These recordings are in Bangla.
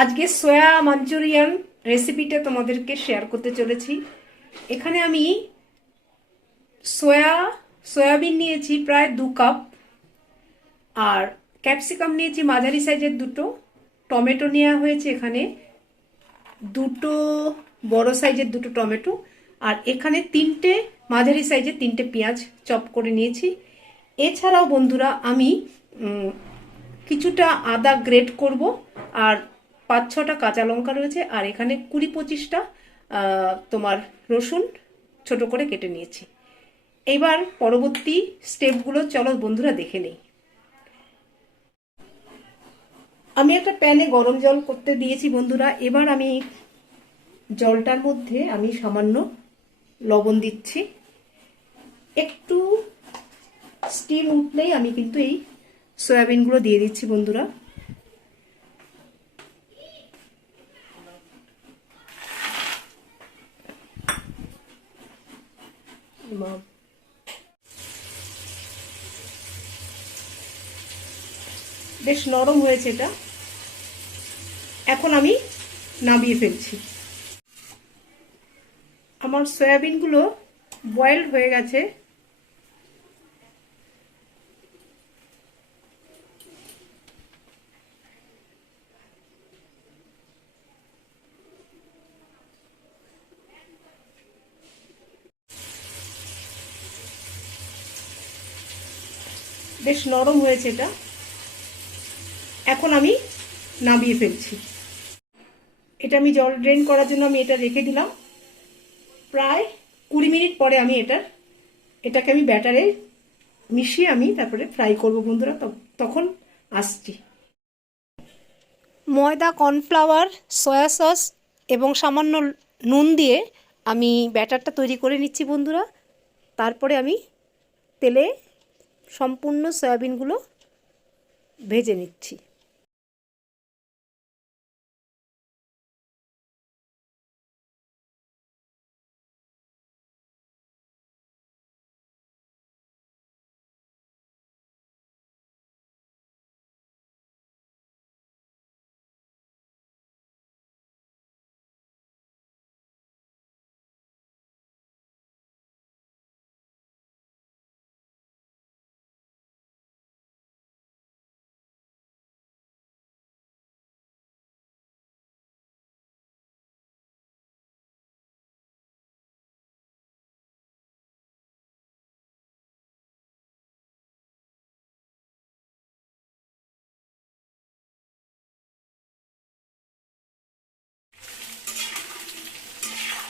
আজকে সোয়া মাঞ্চুরিয়ান রেসিপিটা তোমাদেরকে শেয়ার করতে চলেছি। এখানে আমি সয়াবিন নিয়েছি প্রায় 2 কাপ, আর ক্যাপসিকাম নিয়েছি মাঝারি সাইজের 2টো, টমেটো নেওয়া হয়েছে এখানে 2টো বড় সাইজের 2টো টমেটো, আর এখানে 3টে মাঝারি সাইজের 3টে পেঁয়াজ চপ করে নিয়েছি। এছাড়াও বন্ধুরা আমি কিছুটা আদা গ্রেট করব, আর 5-6টা কাঁচা লঙ্কা রয়েছে, আর এখানে 20-25টা তোমার রসুন ছোট করে কেটে নিয়েছি। এবার পরবর্তী স্টেপগুলো চলো বন্ধুরা দেখে নেই। আমি একটা প্যানে গরম জল করতে দিয়েছি বন্ধুরা। এবার আমি জলটার মধ্যে আমি সামান্য লবণ দিচ্ছি। একটু স্টিম উঠলেই আমি কিন্তু এই সয়াবিনগুলো দিয়ে দিচ্ছি বন্ধুরা। বেশ নরম হয়েছে এটা, এখন আমি নামিয়ে ফেলছি। আমার সয়াবিনগুলো বয়েলড হয়ে গেছে। বেশ নরম হয়েছে এটা, এখন আমি নামিয়ে ফেলছি। এটা আমি জল ড্রেন করার জন্য আমি এটা রেখে দিলাম। প্রায় 20 মিনিট পরে আমি এটাকে আমি ব্যাটারে মিশিয়ে আমি তারপরে ফ্রাই করব বন্ধুরা, তখন আসছি। ময়দা, কর্নফ্লাওয়ার, সয়া সস এবং সামান্য নুন দিয়ে আমি ব্যাটারটা তৈরি করে নিচ্ছি বন্ধুরা। তারপরে আমি তেলে সম্পূর্ণ সয়াবিনগুলো ভেজে নিচ্ছি।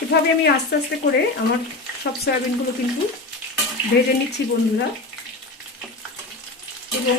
এভাবে আমি আস্তে আস্তে করে আমার সব সয়াবিনগুলো কিন্তু ভেজে নিচ্ছি বন্ধুরা। এবং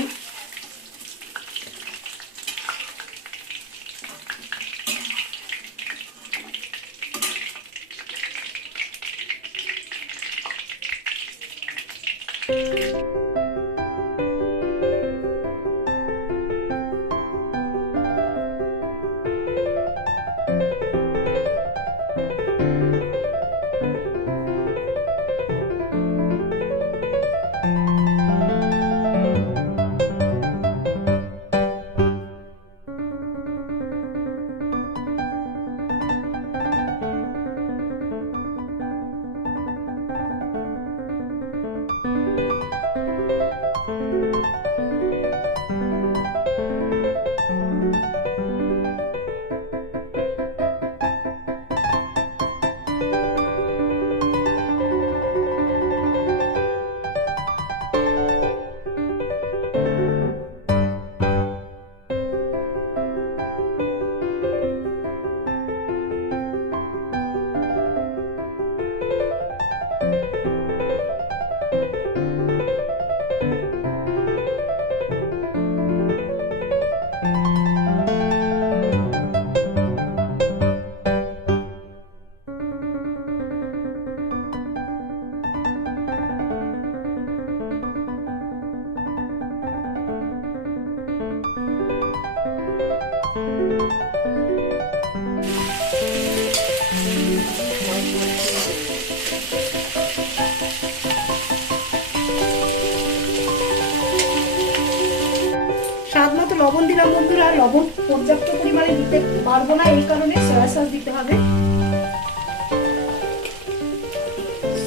স্বাদ মতো লবণ দিলাম বন্ধুরা। লবণ পর্যাপ্ত পরিমাণে দিতে পারবো না, এই কারণে সয়া সস দিতে হবে।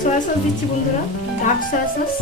সয়া সস দিচ্ছি বন্ধুরা, ডার্ক সয়া সস।